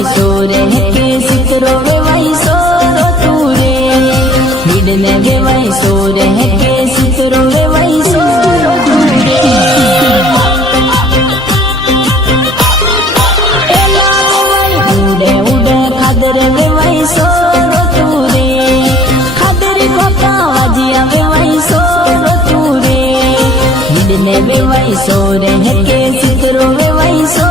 वेवाई सोरे के सितरो वेवाई सोरो तूरे हिडने वेवाई सोरे के सितरो वेवाई सोरो तूरे एला वेवाई उड़े उड़े खादरे वेवाई सोरो तूरे खादरे कोता वाजिया वेवाई सोरो तूरे हिडने वेवाई सोरे के सितरो वेवाई सोरो